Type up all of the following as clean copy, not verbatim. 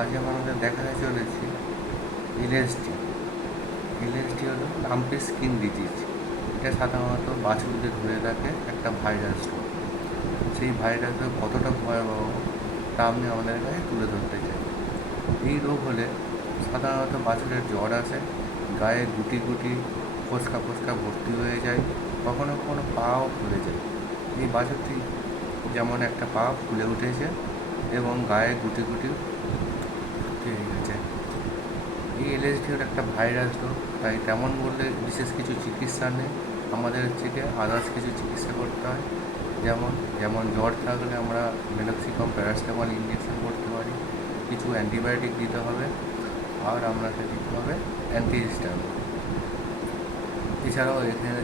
আজ আমাদের দেখাতে চলেছি এলএসডি। এলএসডি হলো লাম্পি স্কিন ডিজিজ। এটা সাধারণত বাছুরদের ধরে থাকে একটা ভাইরাস রোগ। সেই ভাইরাসের কতটা ভয়াবহ তা আমি আমাদের কাছে তুলে ধরতে চাই। এই রোগ হলে সাধারণত বাছুরের জ্বর আসে, গায়ে গুটি গুটি ফোসকা ফোসকা ভর্তি হয়ে যায়, কখনো কখনো পাও ফুলে যায়। এই বাছুরটি যেমন একটা পা ফুলে উঠেছে এবং গায়ে গুটি গুটি হয়ে গেছে। এই এলএসডি হলো একটা ভাইরাস রোগ, তাই তেমন বললে বিশেষ কিছু চিকিৎসা নেই। আমাদের আদার্স কিছু চিকিৎসা করতে হয়। যেমন যেমন জ্বর থাকলে আমরা মেলক্সিকাম প্যারাসিটামল ইঞ্জেকশন করতে পারি, কিছু অ্যান্টিবায়োটিক দিতে হবে, আর আপনাকে দিতে হবে অ্যান্টিহিস্টামিন। এছাড়াও এখানে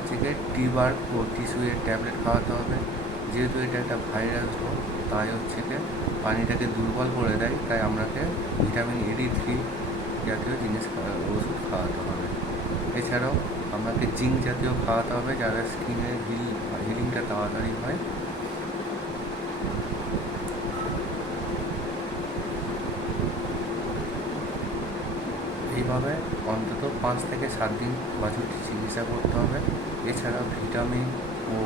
টিবার ও টিস্যুয়ের ট্যাবলেট খাওয়াতে হবে। যেহেতু এটা একটা ভাইরাস রোগ, তাই পানিটাকে দুর্বল করে দেয়, তাই আপনাকে ভিটামিন AD3 জাতীয় ওষুধ খাওয়াতে হবে। এছাড়াও আপনাকে জিঙ্ক জাতীয় খাওয়াতে হবে, যাতে স্কিনের হিলিংটা তাড়াতাড়ি হয়। এইভাবে অন্তত 5 থেকে 7 দিন বাছুরটি চিকিৎসা করতে হবে। এছাড়া ভিটামিন ও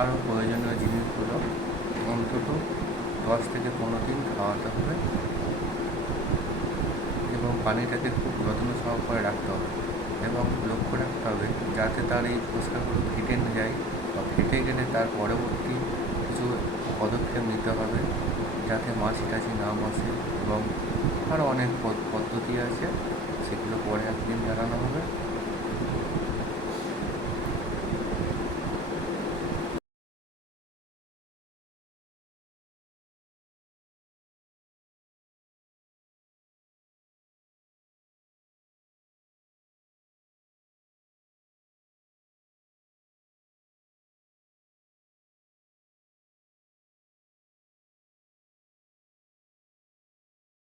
আরও প্রয়োজনীয় জিনিসগুলো অন্তত 10 থেকে 15 দিন খাওয়াতে হবে এবং পানিটাকে খুব যত্ন সহকারে রাখতে হবে এবং লক্ষ্য রাখতে হবে যাতে তার এই ফোসকাগুলো ফেটে না যায়, বা ফেটে গেলে তার পরবর্তী কিছু পদক্ষেপ নিতে হবে যাতে মাছি টাছি না বসে, এবং আরও অনেক পদ্ধতি আছে, সেগুলো পরে একদিন জানানো হবে।